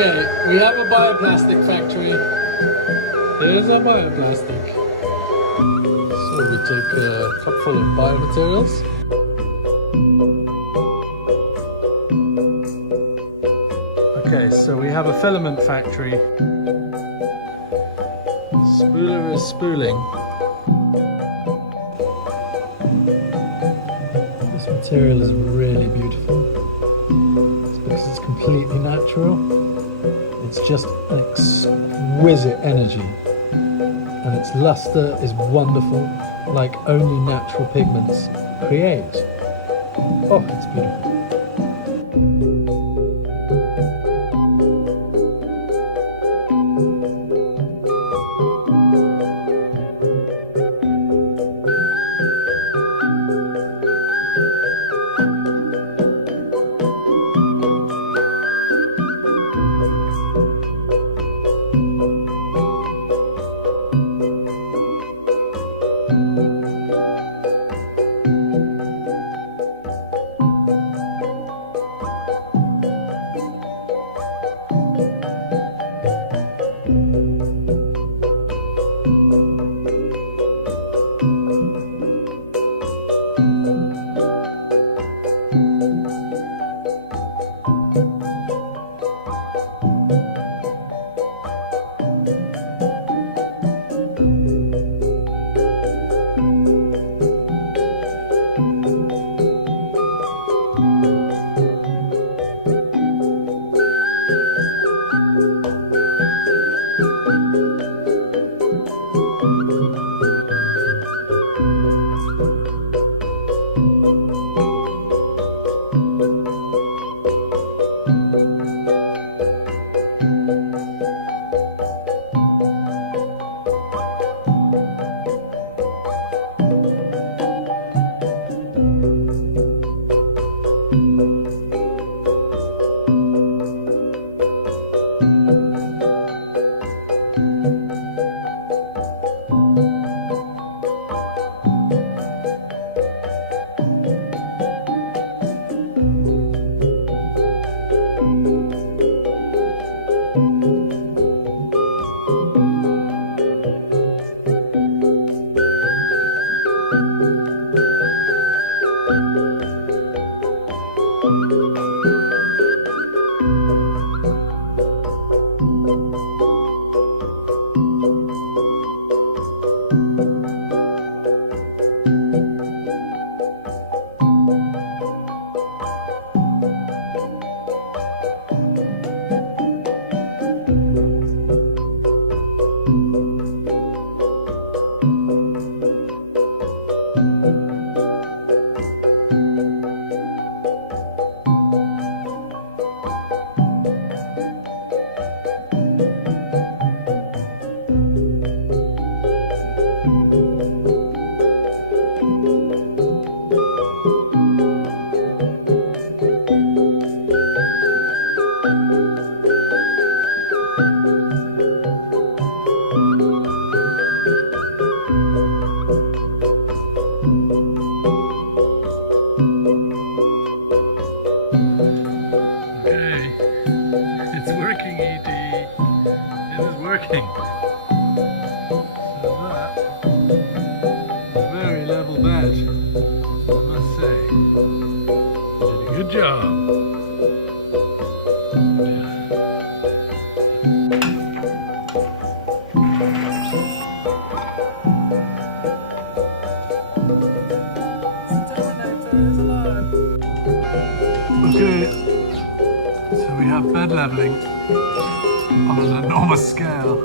Okay, we have a bioplastic factory. Here's our bioplastic. So we take a cup full of biomaterials. Okay, so we have a filament factory. Spooler is spooling. This material is really beautiful. It's because it's completely natural. It's just an exquisite energy. And its luster is wonderful, like only natural pigments create. Oh, it's beautiful. Working. So that very level bed, I must say. You did a good job. Okay, so we have bed leveling on an enormous scale.